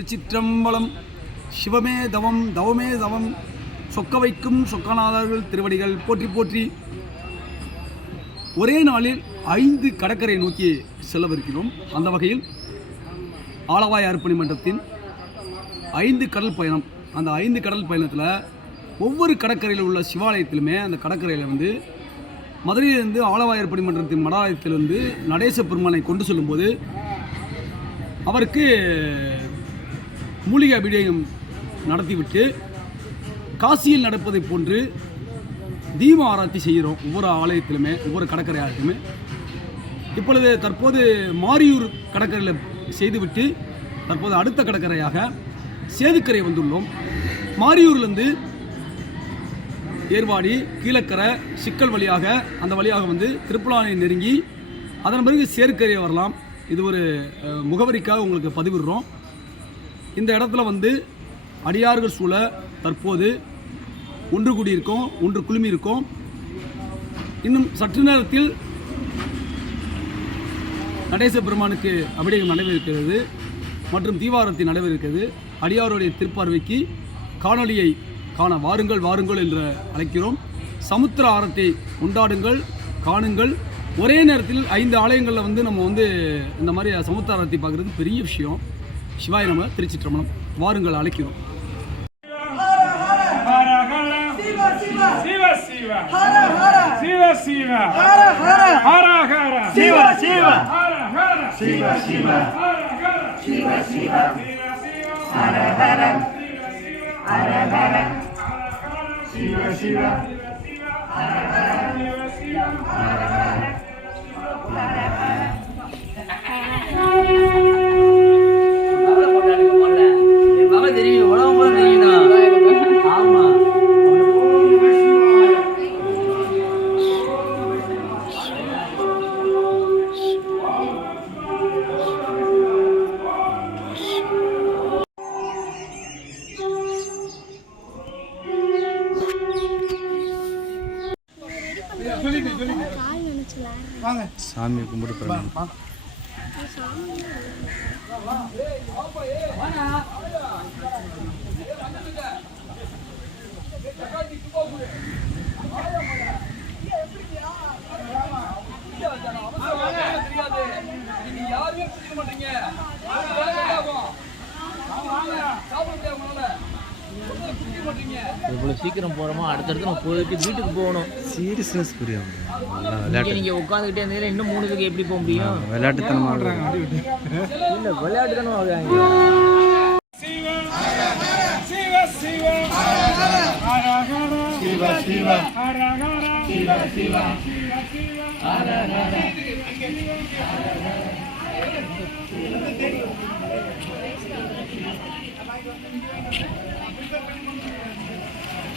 திருச்சிற்றம்பலம். சிவமே தவம் தவமே தவம். சொக்க வைக்கும் சொக்கநாதர்கள் திருவடிகள் போற்றி போற்றி. ஒரே நாளில் ஐந்து கடற்கரை நோக்கி செல்லவிருக்கிறோம். அந்த வகையில் ஆலவாய் அர்ப்பணி மன்றத்தின் ஐந்து கடல் பயணம் அந்த ஐந்து கடல் பயணத்தில் ஒவ்வொரு கடற்கரையில் உள்ள சிவாலயத்திலுமே அந்த கடற்கரையில் வந்து மதுரையிலிருந்து ஆலவாயர் மன்றத்தின் மடாலயத்திலிருந்து நடேச பெருமானை கொண்டு செல்லும்போது அவருக்கு மூலிகை அபிஷேகம் நடத்திவிட்டு காசியில் நடப்பதைப் போன்று தீப ஆராய்ச்சி செய்கிறோம் ஒவ்வொரு ஆலயத்திலுமே ஒவ்வொரு கடற்கரை ஆலயத்திலுமே இப்பொழுது தற்போது மாரியூர் கடற்கரையில் செய்துவிட்டு தற்போது அடுத்த கடற்கரையாக சேதுக்கரை வந்துள்ளோம். மாரியூர்லேருந்து ஏர்வாடி கீழக்கரை சிக்கல் வழியாக அந்த வழியாக வந்து திருப்பலானை நெருங்கி அதன் பிறகு சேர்க்கரையை வரலாம். இது ஒரு முகவரிக்காக உங்களுக்கு பதிவிடுறோம். இந்த இடத்துல வந்து அடியார்கள் சூழ தற்போது ஒன்று கூடியிருக்கோம் ஒன்று குழுமி இருக்கோம் இன்னும் சற்று நேரத்தில் நடேச பெருமானுக்கு அபிடேகம் நடைபெறுகிறது மற்றும் தீவாரத்தை நடைபெறுகிறது. அடியாருடைய திருப்பார்வைக்கு காணொளியை காண வாருங்கள் வாருங்கள் என்று அழைக்கிறோம். சமுத்திர ஆரத்தை கொண்டாடுங்கள் காணுங்கள். ஒரே நேரத்தில் ஐந்து ஆலயங்களில் வந்து நம்ம வந்து இந்த மாதிரி சமுத்திர ஆரத்தை பார்க்குறது பெரிய விஷயம். சிவாய நம்ம திருச்சிற்றம்பலம் வாருங்கள் அழைக்கிறோம் Shiva Shiva Hara Hara Shiva Shiva Hara Hara வாங்க. சாமியை கும்பிட்டு போகிறாங்க இவ்வளவு சீக்கிரம் போறோமோ அடுத்தடுத்து நம்ம போயிட்டு வீட்டுக்கு போகணும். சீரியஸ்னஸ் புரியும் விளையாட்டு. நீங்க உட்காந்துக்கிட்டே இருந்தீங்கன்னா இன்னும் மூணு பேருக்கு எப்படி போக முடியும்? விளையாட்டுத்தனமாக இல்ல விளையாட்டு தானே வாங்குறாங்க சிவ சிவ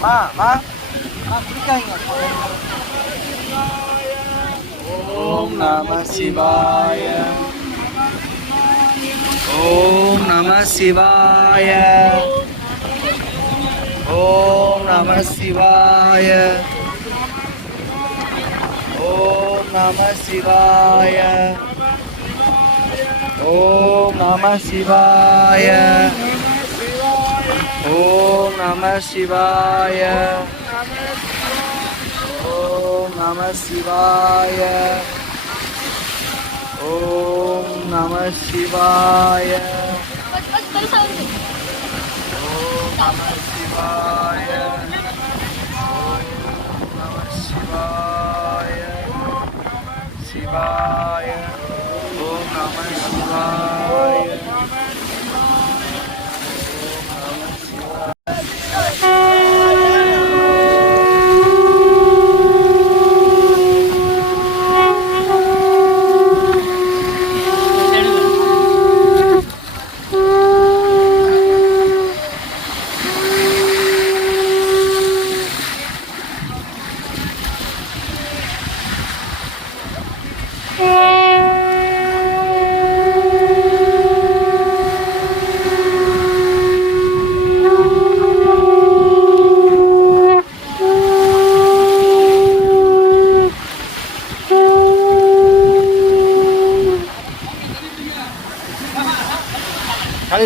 まあまあ、あ、次回はこ。オーナマシバヤ。オーナマシバヤ。オーナマシバヤ。オーナマシバヤ。オーナマシバヤ。ஓம் நம சிவாய ஓம் நம சிவாய ஓம் நம சிவாய ஓம் நம சிவாய ஓம் நம சிவாய சிவாய ஓம் நம சிவாய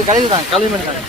গাড়ি দাঁড়ান কালী মেন গাড়ি